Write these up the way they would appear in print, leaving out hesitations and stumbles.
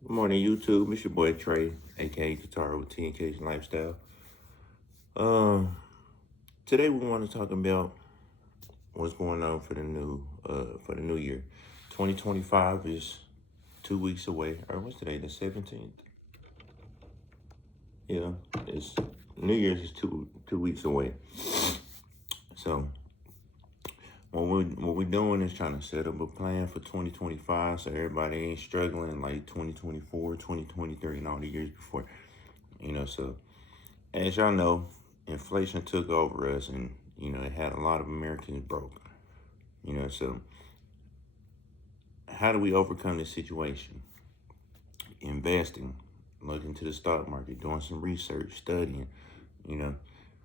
Good morning, YouTube. It's your boy Trey, aka Katara with TNK Lifestyle. Um, Today we want to talk about what's going on for the new year. 2025 is 2 weeks away. Or what's today? The 17th. Yeah, it's New Year's is two weeks away. So what we're doing is trying to set up a plan for 2025 so everybody ain't struggling like 2024, 2023, and all the years before. So as y'all know, inflation took over us and, it had a lot of Americans broke. So how do we overcome this situation? Investing, looking to the stock market, doing some research, studying. You know,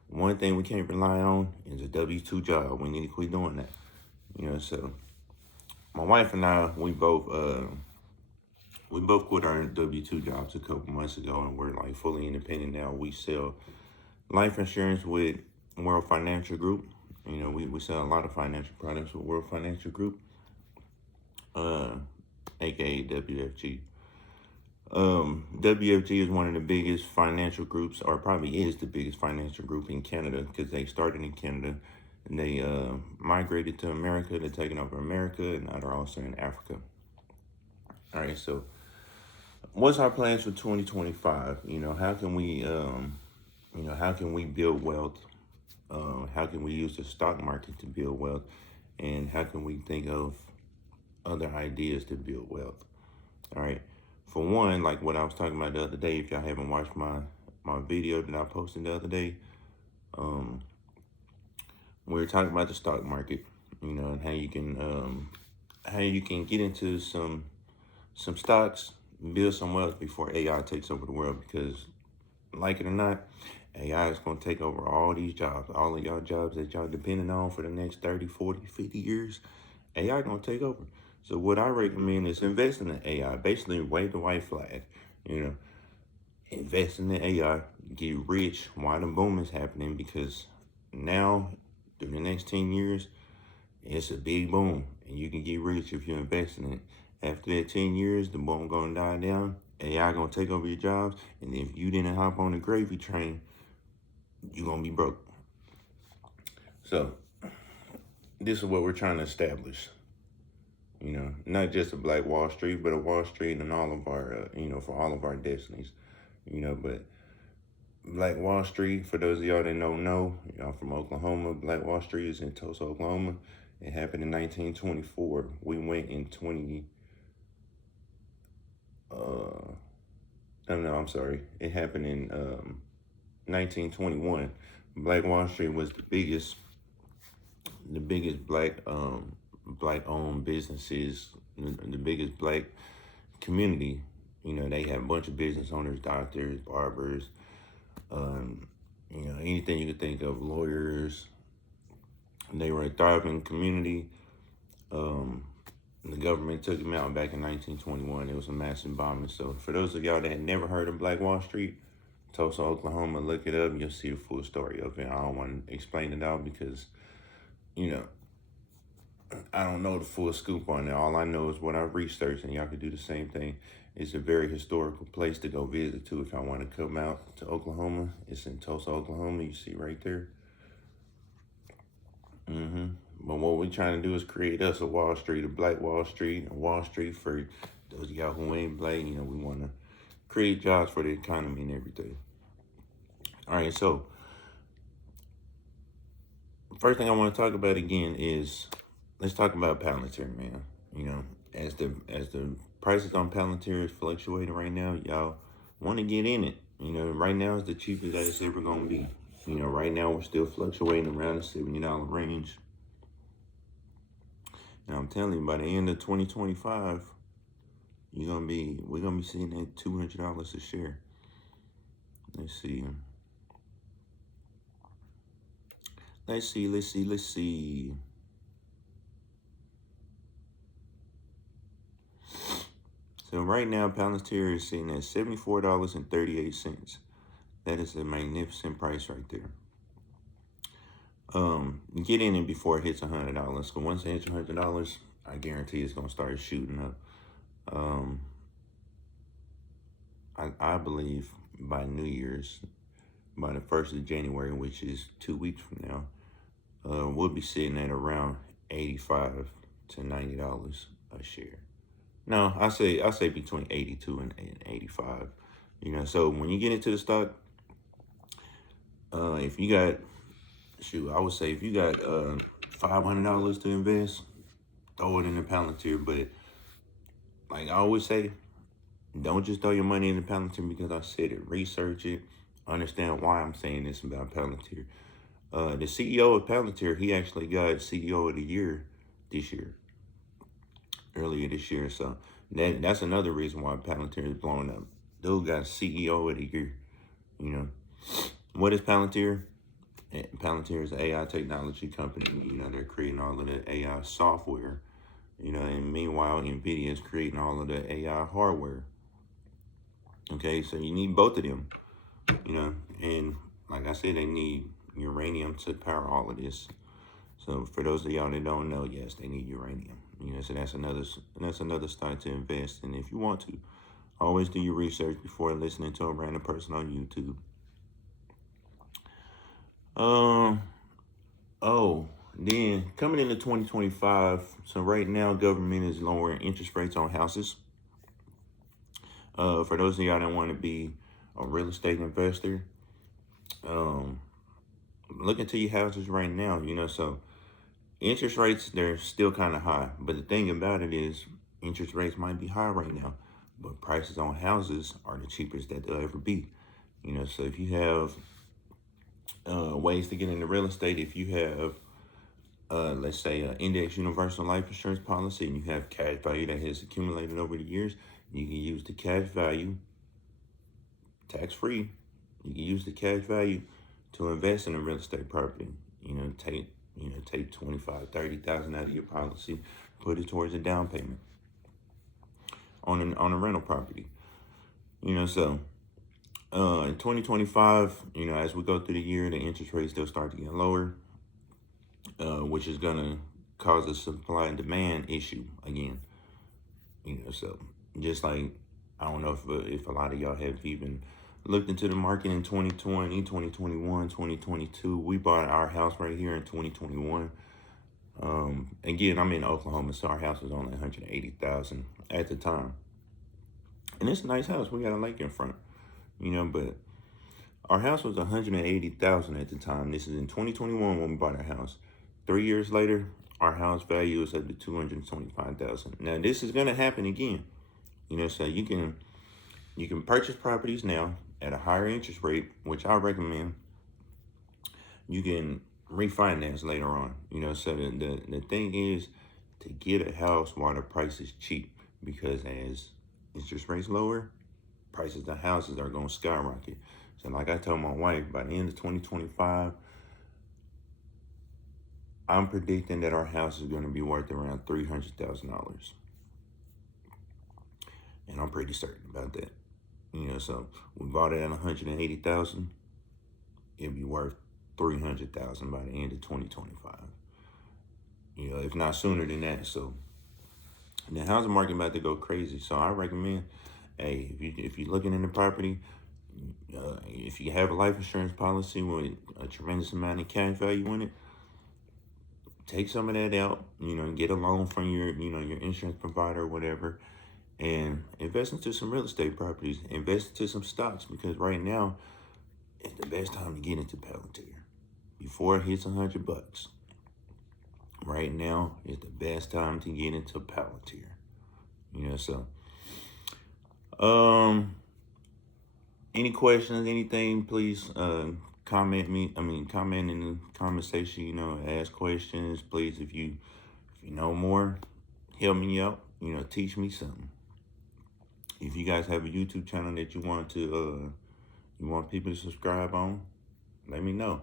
one thing we can't rely on is a W-2 job. We need to quit doing that. So my wife and I, we both quit our W-2 jobs a couple months ago, and we're like fully independent now. We sell life insurance with World Financial Group. We sell a lot of financial products with World Financial Group, aka WFG. WFG is one of the biggest financial groups, or probably is the biggest financial group in Canada, because they started in Canada and they migrated to America. They're taking over America, and now they're also in Africa. All right, so what's our plans for 2025? How can we build wealth? How can we use the stock market to build wealth? And how can we think of other ideas to build wealth? All right. For one, like what I was talking about the other day, if y'all haven't watched my video that I posted the other day, we were talking about the stock market, and how you can get into some stocks, build some wealth before AI takes over the world. Because, like it or not, AI is going to take over all these jobs, all of y'all jobs that y'all depending on for the next 30, 40, 50 years. AI going to take over. So what I recommend is investing in AI. Basically, wave the white flag. Invest in the AI, get rich while the boom is happening. Because now, through the next 10 years, it's a big boom, and you can get rich if you invest in it. After that 10 years, the boom gonna die down. AI gonna take over your jobs, and if you didn't hop on the gravy train, you're gonna be broke. So this is what we're trying to establish. Not just a Black Wall Street, but a Wall Street and all of our, for all of our destinies. But Black Wall Street, for those of y'all that don't know, y'all from Oklahoma, Black Wall Street is in Tulsa, Oklahoma. It happened in 1924. We went in I'm sorry. It happened in 1921. Black Wall Street was the biggest black owned businesses, the biggest black community. They had a bunch of business owners, doctors, barbers, anything you could think of, lawyers. They were a thriving community. The government took them out back in 1921. It was a massive bombing. So for those of y'all that had never heard of Black Wall Street, Tulsa, Oklahoma, look it up. You'll see the full story of it. I don't want to explain it out because, I don't know the full scoop on it. All I know is what I've researched, and y'all can do the same thing. It's a very historical place to go visit too. If I want to come out to Oklahoma, it's in Tulsa, Oklahoma. You see right there. But what we're trying to do is create us a Wall Street, a Black Wall Street, a Wall Street for those of y'all who ain't black. We want to create jobs for the economy and everything. All right, so first thing I want to talk about again is let's talk about Palantir, man. As the prices on Palantir is fluctuating right now, y'all want to get in it. Right now is the cheapest that it's ever gonna be. Right now we're still fluctuating around the $70 range. And I'm telling you, by the end of 2025, we're gonna be seeing at $200 a share. Let's see. Let's see. So right now, Palantir is sitting at $74.38. That is a magnificent price right there. Get in it before it hits $100. So once it hits $100, I guarantee it's gonna start shooting up. I believe by New Year's, by the 1st of January, which is 2 weeks from now, we'll be sitting at around $85 to $90 a share. No, I say between 82 and 85. So when you get into the stock, if you got, I would say if you got $500 to invest, throw it in the Palantir. But like I always say, don't just throw your money in the Palantir because I said it. Research it. Understand why I'm saying this about Palantir. The CEO of Palantir, he actually got CEO of the year earlier this year. So that's another reason why Palantir is blowing up. Dude got CEO of the year. What is Palantir? Palantir is an AI technology company. They're creating all of the AI software. And meanwhile, NVIDIA is creating all of the AI hardware. Okay, so you need both of them. And like I said, they need uranium to power all of this. So for those of y'all that don't know, yes, they need uranium. So that's another stock to invest in if you want to. Always do your research before listening to a random person on YouTube. Then coming into 2025, so right now government is lowering interest rates on houses. For those of y'all that want to be a real estate investor, look into your houses right now. So interest rates, they're still kind of high, but the thing about it is interest rates might be high right now, but prices on houses are the cheapest that they'll ever be. So if you have ways to get into real estate, if you have let's say an index universal life insurance policy and you have cash value that has accumulated over the years, you can use the cash value tax-free. You can use the cash value to invest in a real estate property. Take 25, 30,000 out of your policy, put it towards a down payment on a rental property. So in 2025, as we go through the year, the interest rates still start to get lower, which is gonna cause a supply and demand issue again. So just like, I don't know if a lot of y'all have even looked into the market in 2020, 2021, 2022. We bought our house right here in 2021. Again, I'm in Oklahoma, so our house was only $180,000 at the time. And it's a nice house. We got a lake in front, but our house was $180,000 at the time. This is in 2021 when we bought our house. 3 years later, our house value is up to $225,000. Now this is gonna happen again. So you can purchase properties now at a higher interest rate, which I recommend. You can refinance later on. So the thing is to get a house while the price is cheap, because as interest rates lower, prices of houses are gonna skyrocket. So like I told my wife, by the end of 2025, I'm predicting that our house is going to be worth around $300,000. And I'm pretty certain about that. So we bought it at $180,000. It'll be worth $300,000 by the end of 2025. If not sooner than that. So the housing market about to go crazy. So I recommend, hey, if you're looking into property, if you have a life insurance policy with a tremendous amount of cash value in it, take some of that out, get a loan from your insurance provider or whatever, and invest into some real estate properties, invest into some stocks, because right now it's the best time to get into Palantir before it hits $100. Right now is the best time to get into Palantir. So any questions, anything, please comment in the comment section, ask questions. Please, if you know more, help me out, teach me something. If you guys have a YouTube channel that you want people to subscribe on, let me know.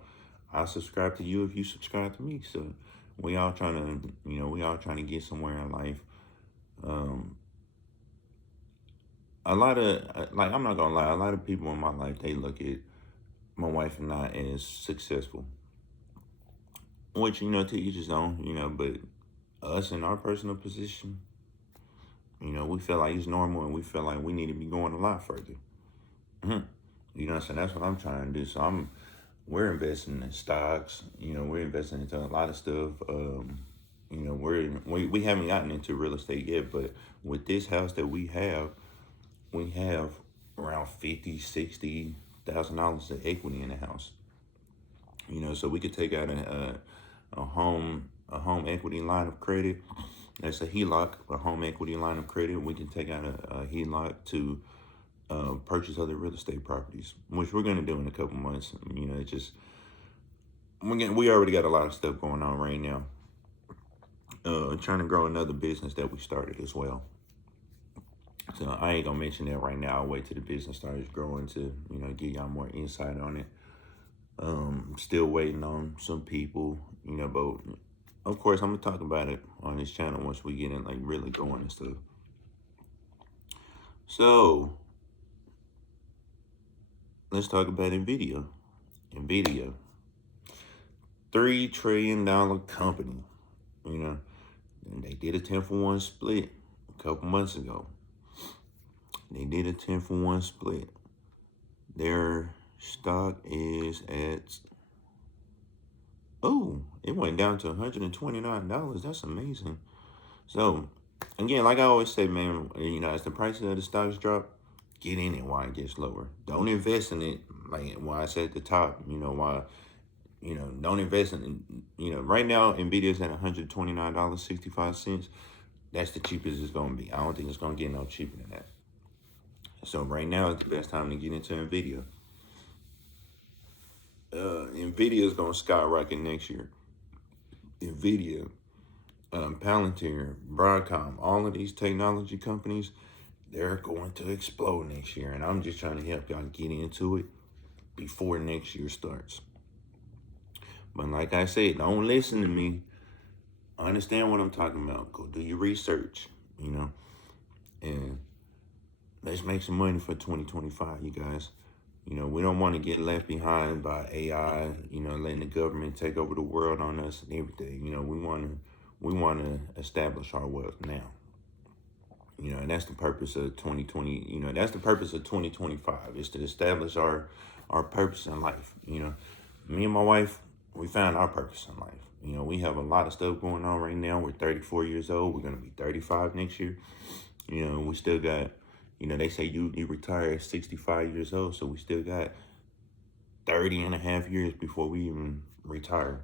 I'll subscribe to you if you subscribe to me. So we all trying to get somewhere in life. I'm not gonna lie, a lot of people in my life, they look at my wife and I as successful, which, to each his own, but us in our personal position, we feel like it's normal, and we feel like we need to be going a lot further. You know what I'm saying? That's what I'm trying to do. So we're investing in stocks. You know, we're investing into a lot of stuff. You know, we haven't gotten into real estate yet, but with this house that we have around $50,000-$60,000 of equity in the house. You know, so we could take out a home equity line of credit. That's a HELOC, a home equity line of credit. We can take out a HELOC to purchase other real estate properties, which we're going to do in a couple months. You know, it's just we already got a lot of stuff going on right now. Trying to grow another business that we started as well. So I ain't gonna mention that right now. I'll wait till the business starts growing to, you know, give y'all more insight on it. Still waiting on some people, you know, but of course I'm gonna talk about it on this channel once we get in like really going and stuff. So let's talk about Nvidia. Nvidia, $3 trillion company. You know, and they did a 10-for-1 split a couple months ago. They did a 10-for-1 split. Their stock is at, oh, it went down to $129. That's amazing. So, again, like I always say, man, you know, as the prices of the stocks drop, get in it while it gets lower. Don't invest in it, like why I said at the top, you know, why, you know, don't invest in, you know, right now, NVIDIA's at $129.65. That's the cheapest it's going to be. I don't think it's going to get no cheaper than that. So right now, it's the best time to get into NVIDIA. NVIDIA is going to skyrocket next year. NVIDIA, Palantir, Broadcom, all of these technology companies, they're going to explode next year. And I'm just trying to help y'all get into it before next year starts. But like I said, don't listen to me. Understand what I'm talking about. Go do your research, you know. And let's make some money for 2025, you guys. You know, we don't want to get left behind by AI, you know, letting the government take over the world on us and everything. You know, we want to establish our wealth now. You know, and that's the purpose of 2020. You know, that's the purpose of 2025 is to establish our purpose in life. You know, me and my wife, we found our purpose in life. You know, we have a lot of stuff going on right now. We're 34 years old. We're going to be 35 next year. You know, we still got, you know, they say you retire at 65 years old. So we still got 30 and a half years before we even retire,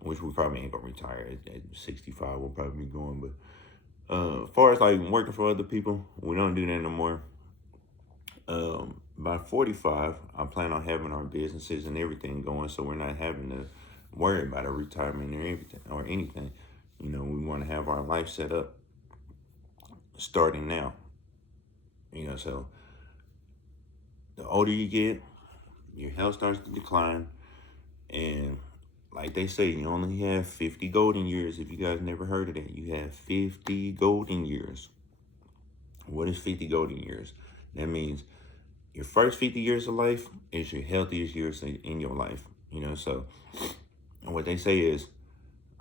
which we probably ain't going to retire at 65. We'll probably be going. But as far as like working for other people, we don't do that no more. By 45, I plan on having our businesses and everything going, so we're not having to worry about a retirement or everything or anything. You know, we want to have our life set up starting now. You know, so the older you get, your health starts to decline, and like they say, you only have 50 golden years. If you guys never heard of that, you have 50 golden years. What is 50 golden years? That means your first 50 years of life is your healthiest years in your life. You know, so what they say is,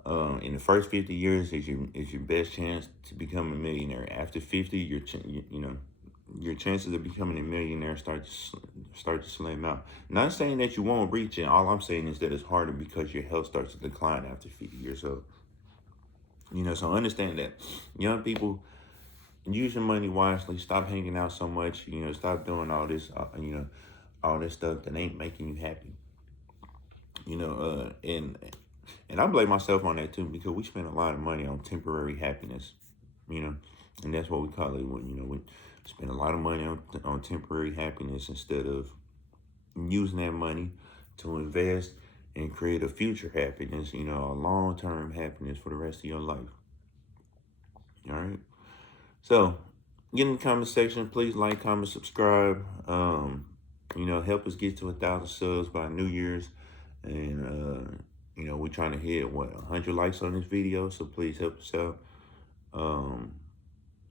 in the first 50 years is your best chance to become a millionaire. After 50, your chances of becoming a millionaire start to slim out. Not saying that you won't reach it. All I'm saying is that it's harder because your health starts to decline after 50 years old. You know, so understand that young people, use your money wisely. Stop hanging out so much. You know, stop doing all this. All this stuff that ain't making you happy. You know, and I blame myself on that too, because we spend a lot of money on temporary happiness. You know, and that's what we call it. When, you know, we spend a lot of money on temporary happiness instead of using that money to invest and create a future happiness. You know, a long-term happiness for the rest of your life. All right. So, get in the comment section. Please like, comment, subscribe. You know, help us get to 1,000 subs by New Year's. And, you know, we're trying to hit, 100 likes on this video. So, please help us out.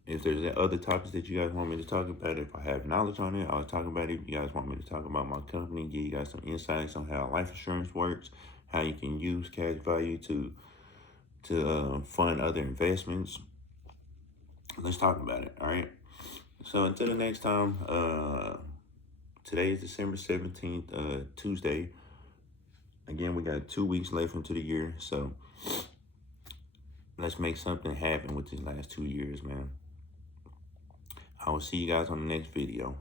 If there's other topics that you guys want me to talk about, if I have knowledge on it, I'll talk about it. If you guys want me to talk about my company, give you guys some insights on how life insurance works, how you can use cash value to fund other investments, let's talk about it. All right. So until the next time, today is December 17th, Tuesday. Again, we got 2 weeks left into the year, so let's make something happen with these last 2 years, man. I will see you guys on the next video.